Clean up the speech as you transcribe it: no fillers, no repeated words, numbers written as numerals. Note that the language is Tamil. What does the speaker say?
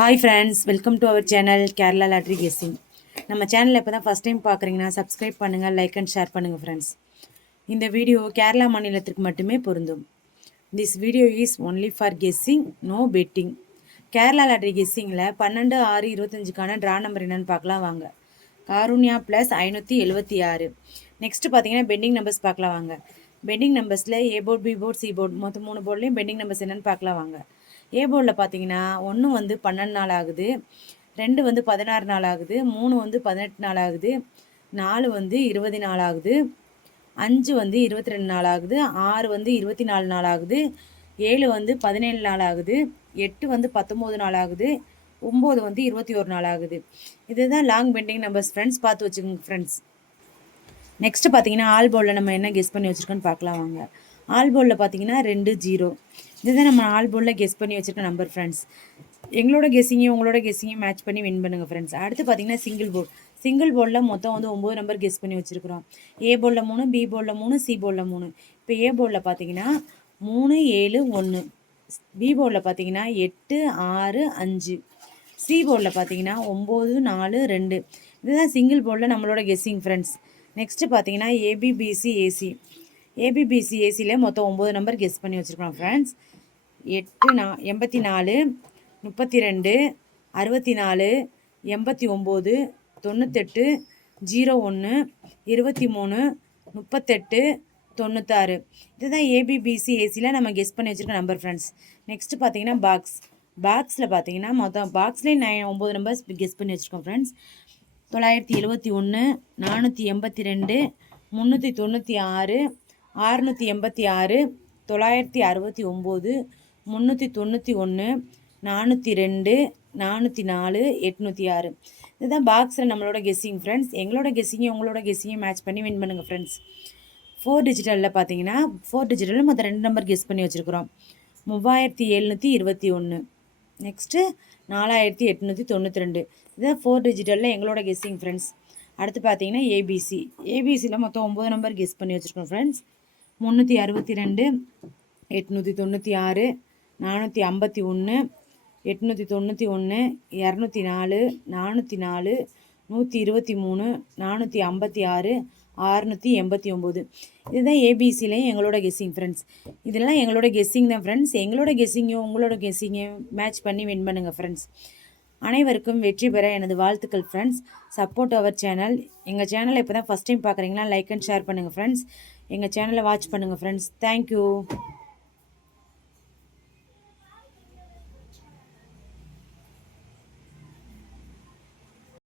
Hi friends, welcome to our channel Kerala lottery guessing. நம்ம சேனலில் இப்போ தான் ஃபஸ்ட் டைம் பார்க்குறீங்கன்னா சப்ஸ்கிரைப் பண்ணுங்கள், லைக் அண்ட் ஷேர் பண்ணுங்கள் ஃப்ரெண்ட்ஸ். இந்த வீடியோ கேரளா மாநிலத்திற்கு மட்டுமே பொருந்தும். This video is only for guessing, no betting. Kerala lottery கெஸ்ஸிங்கில் 12/6/25க்கான ட்ரா நம்பர் என்னென்னு பார்க்கலாம் வாங்க. காருண்யா ப்ளஸ் 576. நெக்ஸ்ட்டு பார்த்தீங்கன்னா பெண்டிங் நம்பர்ஸ் பார்க்கலாம் வாங்க. பெண்டிங் நம்பர்ஸில் A board, B board, C board மொத்தம் 3 போர்ட்லேயும் பெண்டிங் நம்பர்ஸ் என்னென்னு பார்க்கலாம் வாங்க. ஏ போர்டில் பார்த்தீங்கன்னா 1 வந்து 12 நாள் ஆகுது, 2 வந்து 16 நாள் ஆகுது, 3 வந்து 18 நாள் ஆகுது, 4 வந்து 20 நாள் ஆகுது, 5 வந்து 22 நாள் ஆகுது, 6 வந்து 24 நாள் ஆகுது, 7 வந்து 17 நாள் ஆகுது, 8 வந்து 19 நாள் ஆகுது, 9 வந்து 21 நாள் ஆகுது. இதுதான் லாங் பெண்டிங் நம்பர்ஸ் ஃப்ரெண்ட்ஸ், பார்த்து வச்சுக்கோங்க ஃப்ரெண்ட்ஸ். நெக்ஸ்ட்டு பார்த்தீங்கன்னா ஆல் போர்டில் நம்ம என்ன கெஸ் பண்ணி வச்சுருக்கோன்னு பார்க்கலாம் வாங்க. ஆல் போர்டில் பார்த்தீங்கன்னா 2 0. இதுதான் நம்ம ஆல் போர்டில் கெஸ் பண்ணி வச்சுருக்க நம்பர் ஃப்ரெண்ட்ஸ். எங்களோட கெஸ்ஸிங்கையும் உங்களோட கெஸ்ஸிங்கையும் மேட்ச் பண்ணி வின் பண்ணுங்கள் ஃப்ரெண்ட்ஸ். அடுத்து பார்த்தீங்கன்னா சிங்கிள் போர்டு. சிங்கிள் போர்டில் மொத்தம் வந்து 9 நம்பர் கெஸ் பண்ணி வச்சுருக்கிறோம். ஏ போர்டில் 3, பி போர்டில் 3, சி போர்டில் 3. இப்போ ஏ போர்டில் பார்த்தீங்கன்னா 3 7 1, பி போர்டில் பார்த்தீங்கன்னா 8 6 5, சி போர்டில் பார்த்தீங்கன்னா 9 4 2. இதுதான் சிங்கிள் போர்டில் நம்மளோட கெஸ்ஸிங் ஃப்ரெண்ட்ஸ். நெக்ஸ்ட்டு பார்த்தீங்கன்னா ஏபிபிசி ஏசி. ஏபிபிசி ஏசியில் மொத்தம் 9 நம்பர் கெஸ் பண்ணி வச்சுருக்கோம் ஃப்ரெண்ட்ஸ். 84 32 64 89 98 01 23 38 96. இதுதான் ஏபிபிசி ஏசியில் நம்ம கெஸ் பண்ணி வச்சுருக்க நம்பர் ஃப்ரெண்ட்ஸ். நெக்ஸ்ட்டு பார்த்தீங்கன்னா பாக்ஸில் பார்த்தீங்கன்னா மொத்தம் பாக்ஸ்லேயே 9 நம்பர்ஸ் கெஸ் பண்ணி வச்சுருக்கோம் ஃப்ரெண்ட்ஸ். 971 482 396 686 969 391 402 404 806. இதுதான் பாக்ஸில் நம்மளோட கெஸ்ஸிங் ஃப்ரெண்ட்ஸ். எங்களோட கெஸ்ஸிங்கையும் உங்களோட கெஸ்ஸிங்கையும் மேட்ச் பண்ணி வின் பண்ணுங்கள் ஃப்ரெண்ட்ஸ். 4 டிஜிட்டலில் பார்த்தீங்கன்னா 4 டிஜிட்டலில் மொத்தம் 2 நம்பர் கெஸ் பண்ணி வச்சுருக்குறோம். 3721. நெக்ஸ்ட்டு 4892. இதுதான் 4 டிஜிட்டலில் எங்களோட கெஸ்ஸிங் ஃப்ரெண்ட்ஸ். அடுத்து பார்த்தீங்கன்னா ஏபிசியில் மொத்தம் 9 நம்பர் கெஸ் பண்ணி வச்சுருக்கோம் ஃப்ரெண்ட்ஸ். 362 896 451 891 204 404 123 456 689. இதுதான் ஏபிசிலையும் எங்களோட கெஸ்ஸிங் ஃப்ரெண்ட்ஸ். இதெல்லாம் எங்களோட கெஸ்ஸிங் தான் ஃப்ரெண்ட்ஸ். எங்களோட கெஸ்ஸிங்கையும் உங்களோட கெஸ்ஸிங்கையும் மேட்ச் பண்ணி வின் பண்ணுங்கள் ஃப்ரெண்ட்ஸ். அனைவருக்கும் வெற்றி பெற எனது வாழ்த்துக்கள் ஃப்ரெண்ட்ஸ். Support our channel. எங்கள் சேனலை இப்போ தான் ஃபஸ்ட் டைம் பார்க்குறீங்களா, லைக் அண்ட் ஷேர் பண்ணுங்கள் ஃப்ரெண்ட்ஸ். எங்கள் சேனலை வாட்ச் பண்ணுங்கள் ஃப்ரெண்ட்ஸ். தேங்க்யூ.